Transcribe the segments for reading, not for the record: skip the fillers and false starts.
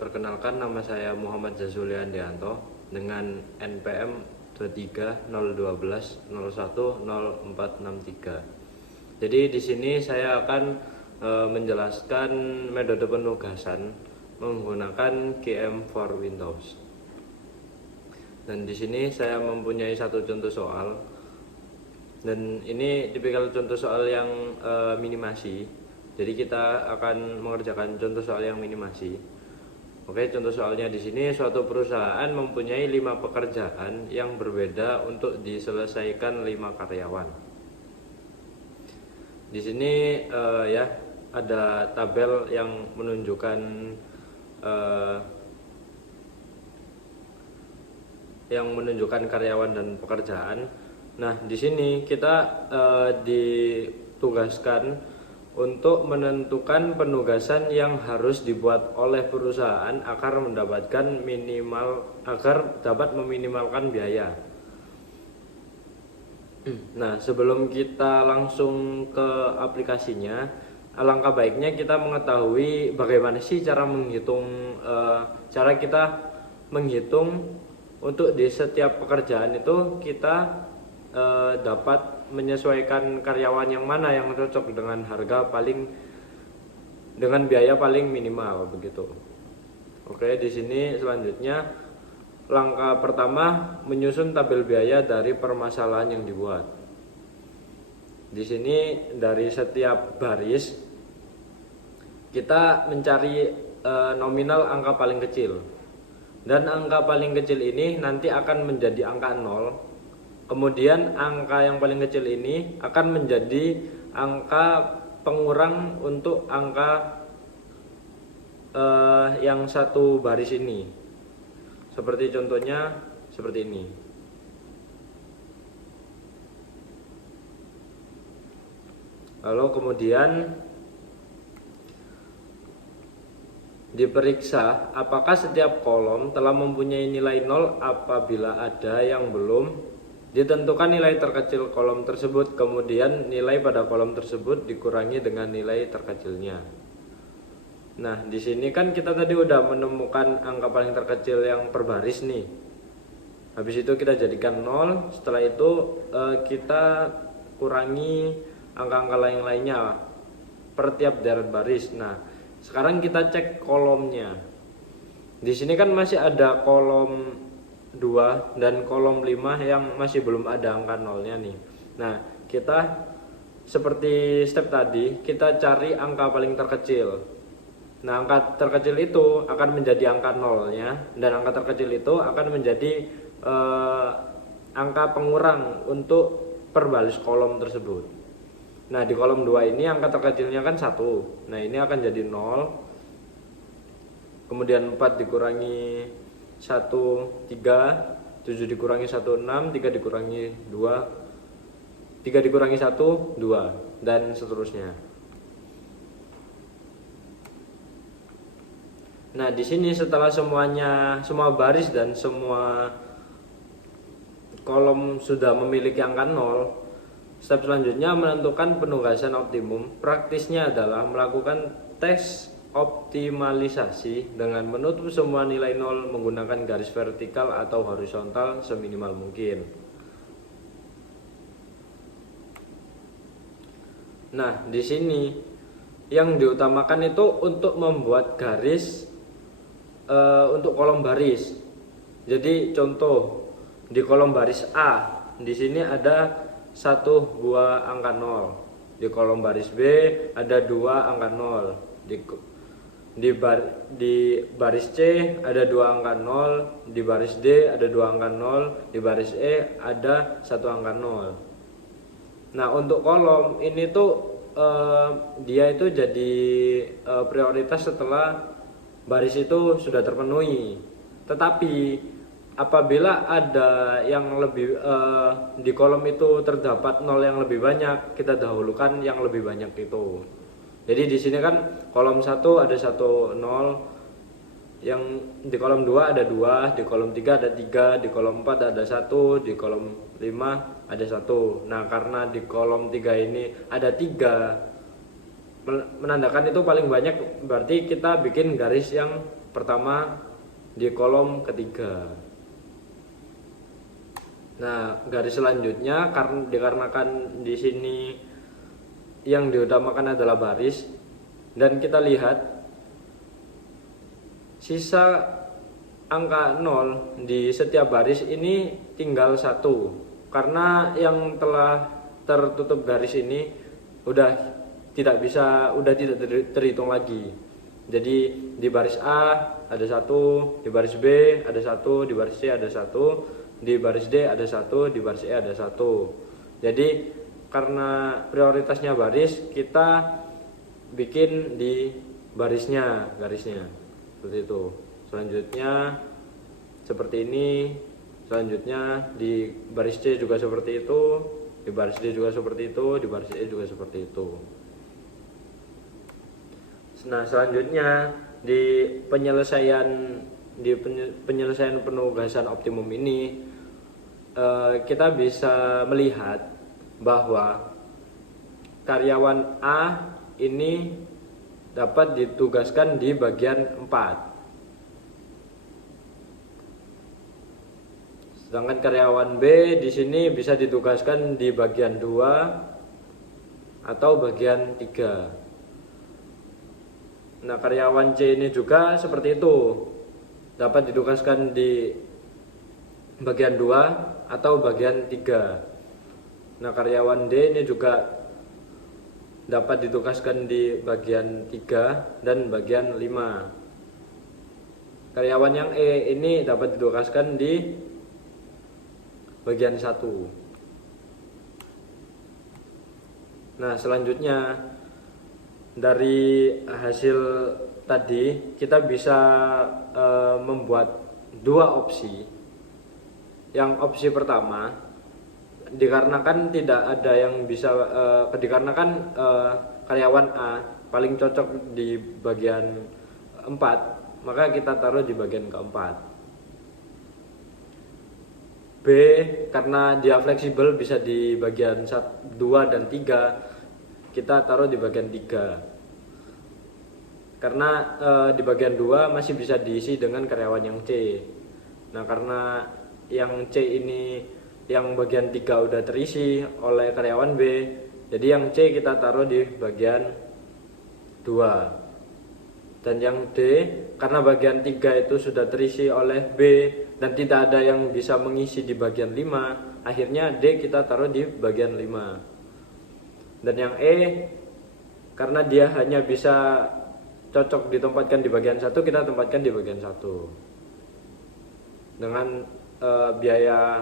Perkenalkan, nama saya Muhammad Zazulian Dianto dengan NPM 23 012 01 0463. Jadi di sini saya akan menjelaskan metode penugasan menggunakan KM for Windows. Dan di sini saya mempunyai satu contoh soal. Dan ini tipikal contoh soal yang minimasi. Jadi kita akan mengerjakan contoh soal yang minimasi. Oke, contoh soalnya di sini suatu perusahaan mempunyai 5 pekerjaan yang berbeda untuk diselesaikan 5 karyawan. Di sini ya ada tabel yang menunjukkan karyawan dan pekerjaan. Nah, di sini kita ditugaskan untuk menentukan penugasan yang harus dibuat oleh perusahaan agar dapat meminimalkan biaya. Nah, sebelum kita langsung ke aplikasinya, alangkah baiknya kita mengetahui bagaimana sih cara kita menghitung untuk di setiap pekerjaan itu kita dapat menyesuaikan karyawan yang mana yang cocok dengan biaya paling minimal begitu. Oke, di sini selanjutnya langkah pertama menyusun tabel biaya dari permasalahan yang dibuat. Di sini dari setiap baris kita mencari nominal angka paling kecil. Dan angka paling kecil ini nanti akan menjadi angka 0. Kemudian angka yang paling kecil ini akan menjadi angka pengurang untuk angka yang satu baris ini. Seperti contohnya seperti ini. Lalu kemudian diperiksa apakah setiap kolom telah mempunyai nilai 0. Apabila ada yang belum, ditentukan nilai terkecil kolom tersebut, kemudian nilai pada kolom tersebut dikurangi dengan nilai terkecilnya. Nah, di sini kan kita tadi udah menemukan angka paling terkecil yang per baris nih. Habis itu kita jadikan 0, setelah itu kita kurangi angka-angka lainnya per tiap deret baris. Nah, sekarang kita cek kolomnya. Di sini kan masih ada kolom 2 dan kolom 5 yang masih belum ada angka 0-nya nih. Nah, kita seperti step tadi, kita cari angka paling terkecil. Nah, angka terkecil itu akan menjadi angka 0-nya, dan angka terkecil itu akan menjadi angka pengurang untuk per baris kolom tersebut. Nah, di kolom 2 ini angka terkecilnya kan 1. Nah, ini akan jadi 0. Kemudian 4 dikurangi 1, 3, 7 dikurangi 1, 6, 3 dikurangi 2, 3 dikurangi 1, 2, dan seterusnya. Nah, di sini setelah semua baris dan semua kolom sudah memiliki angka 0, step selanjutnya menentukan penugasan optimum. Praktisnya adalah melakukan tes optimalisasi dengan menutup semua nilai 0 menggunakan garis vertikal atau horizontal seminimal mungkin. Nah, di sini yang diutamakan itu untuk membuat garis untuk kolom baris. Jadi contoh di kolom baris A, di sini ada 1 buah angka 0. Di kolom baris B ada 2 angka 0. Di baris C ada 2 angka 0, di baris D ada 2 angka 0, di baris E ada 1 angka 0. Nah, untuk kolom ini tuh dia itu jadi prioritas setelah baris itu sudah terpenuhi. Tetapi apabila ada yang lebih di kolom itu terdapat 0 yang lebih banyak, kita dahulukan yang lebih banyak itu. Jadi di sini kan kolom 1 ada 1 0, yang di kolom 2 ada 2, di kolom 3 ada 3, di kolom 4 ada 1, di kolom 5 ada 1. Nah, karena di kolom 3 ini ada 3, menandakan itu paling banyak, berarti kita bikin garis yang pertama di kolom ketiga. Nah, garis selanjutnya dikarenakan di sini yang diutamakan adalah baris, dan kita lihat sisa angka 0 di setiap baris ini tinggal 1, karena yang telah tertutup garis ini udah tidak terhitung lagi. Jadi di baris A ada 1, di baris B ada 1, di baris C ada 1, di baris D ada 1, di baris E ada 1. Jadi karena prioritasnya baris, kita bikin di garisnya seperti itu. Selanjutnya seperti ini, selanjutnya di baris C juga seperti itu, di baris D juga seperti itu, di baris E juga seperti itu. Nah, selanjutnya di penyelesaian penugasan optimum ini, kita bisa melihat bahwa karyawan A ini dapat ditugaskan di bagian 4. Sedangkan karyawan B di sini bisa ditugaskan di bagian 2 atau bagian 3. Nah, karyawan C ini juga seperti itu, dapat ditugaskan di bagian 2 atau bagian 3. Nah, karyawan D ini juga dapat ditugaskan di bagian 3 dan bagian 5. Karyawan yang E ini dapat ditugaskan di bagian 1. Nah, selanjutnya dari hasil tadi kita bisa membuat 2 opsi. Yang opsi pertama, dikarenakan karyawan A paling cocok di bagian 4, maka kita taruh di bagian keempat. B, karena dia fleksibel bisa di bagian 2 dan 3, kita taruh di bagian 3. Karena di bagian 2 masih bisa diisi dengan karyawan yang C. Nah, karena yang C ini, yang bagian 3 udah terisi oleh karyawan B, jadi yang C kita taruh di bagian 2. Dan yang D, karena bagian 3 itu sudah terisi oleh B dan tidak ada yang bisa mengisi di bagian 5, akhirnya D kita taruh di bagian 5. Dan yang E, karena dia hanya bisa cocok ditempatkan di bagian 1, kita tempatkan di bagian 1 dengan biaya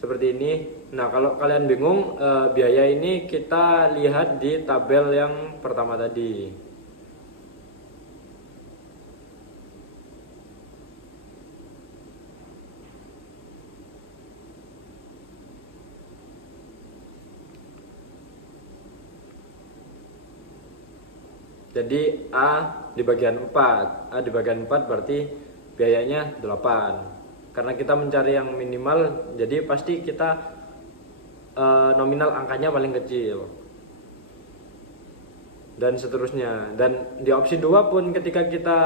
seperti ini. Nah, kalau kalian bingung biaya ini, kita lihat di tabel yang pertama tadi. Jadi A di bagian 4. A di bagian 4 berarti biayanya 8. Karena kita mencari yang minimal, jadi pasti kita nominal angkanya paling kecil. Dan seterusnya. Dan di opsi 2 pun ketika kita,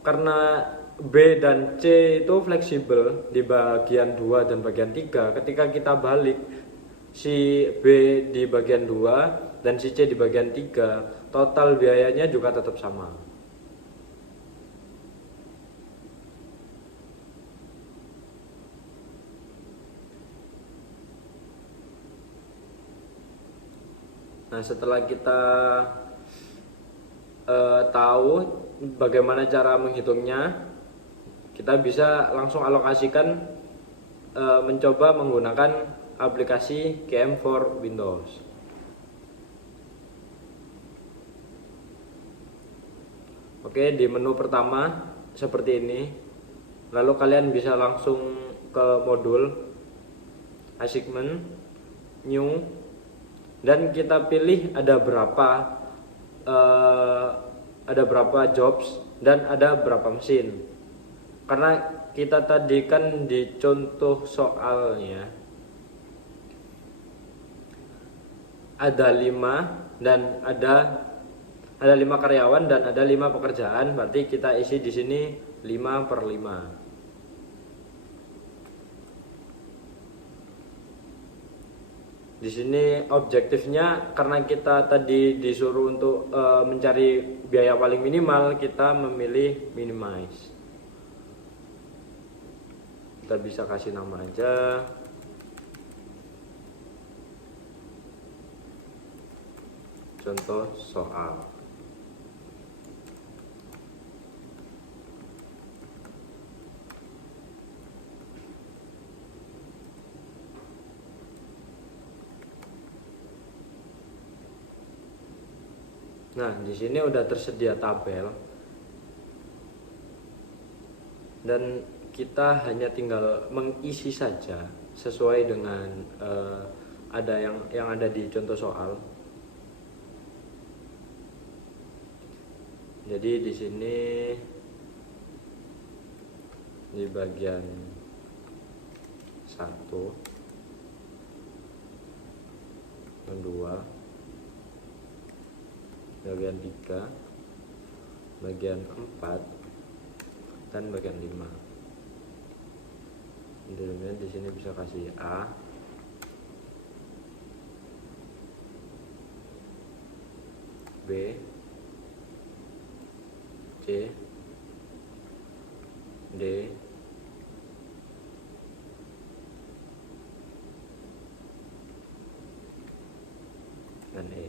karena B dan C itu fleksibel di bagian 2 dan bagian 3, ketika kita balik si B di bagian 2 dan si C di bagian 3, total biayanya juga tetap sama. Nah, setelah kita tahu bagaimana cara menghitungnya, kita bisa langsung alokasikan, mencoba menggunakan aplikasi KM for Windows. Oke, di menu pertama seperti ini. Lalu kalian bisa langsung ke modul assignment, new, dan kita pilih ada berapa jobs dan ada berapa mesin. Karena kita tadi kan di contoh soalnya ada 5 dan ada ada 5 karyawan dan ada 5 pekerjaan, berarti kita isi di sini 5/5. Di sini objektifnya karena kita tadi disuruh untuk mencari biaya paling minimal, kita memilih minimize. Kita bisa kasih nama aja. Contoh soal. Nah, di sini udah tersedia tabel dan kita hanya tinggal mengisi saja sesuai dengan ada yang ada di contoh soal. Jadi di sini di bagian 1 dan 2, bagian 3, bagian 4, dan bagian 5. Kemudian di sini bisa kasih A, B, C, D, dan E.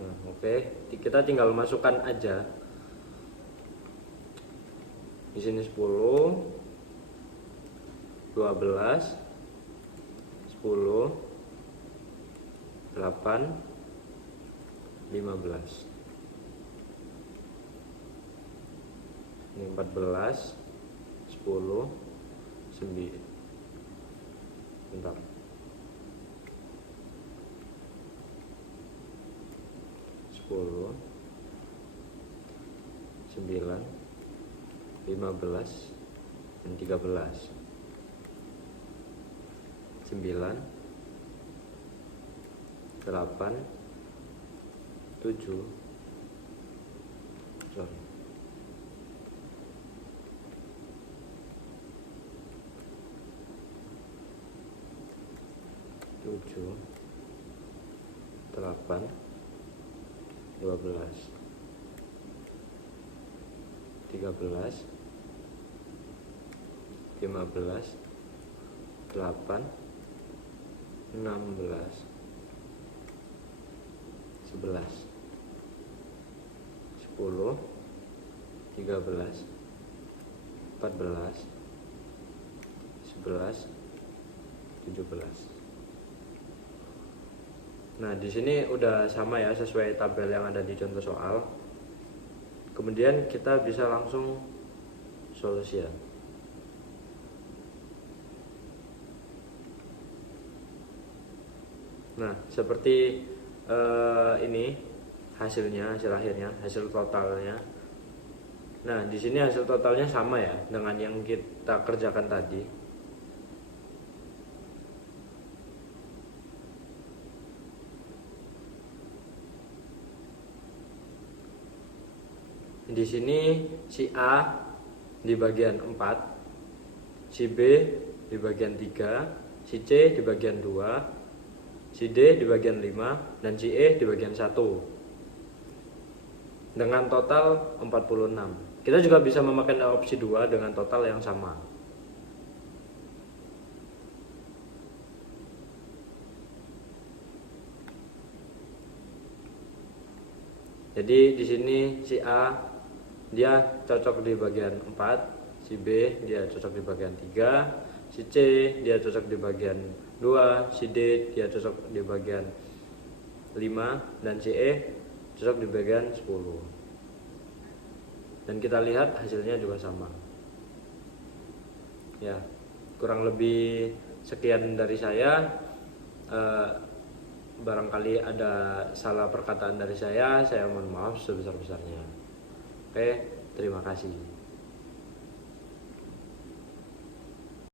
Nah, oke, kita tinggal masukkan aja. Di sini 10, 12, 10, 8, 15. Ini 14, 10, 9. Bentar. 10, 9, 15, dan 13. 9, 8, 7, sorry, 7, 8, 12, 13, 15, 8, 16, 11, 10, 13, 14, 11, 17. Nah, di sini udah sama ya, sesuai tabel yang ada di contoh soal. Kemudian kita bisa langsung solusian. Nah, seperti ini hasilnya, hasil akhirnya, hasil totalnya. Nah, di sini hasil totalnya sama ya dengan yang kita kerjakan tadi. Di sini si A di bagian 4, si B di bagian 3, si C di bagian 2, si D di bagian 5, dan si E di bagian 1. Dengan total 46. Kita juga bisa memakai opsi 2 dengan total yang sama. Jadi di sini si A dia cocok di bagian 4, si B dia cocok di bagian 3, si C dia cocok di bagian 2, si D dia cocok di bagian 5, dan si E cocok di bagian 10. Dan kita lihat hasilnya juga sama. Ya, kurang lebih sekian dari saya. Barangkali ada salah perkataan dari saya mohon maaf sebesar-besarnya. Oke, terima kasih.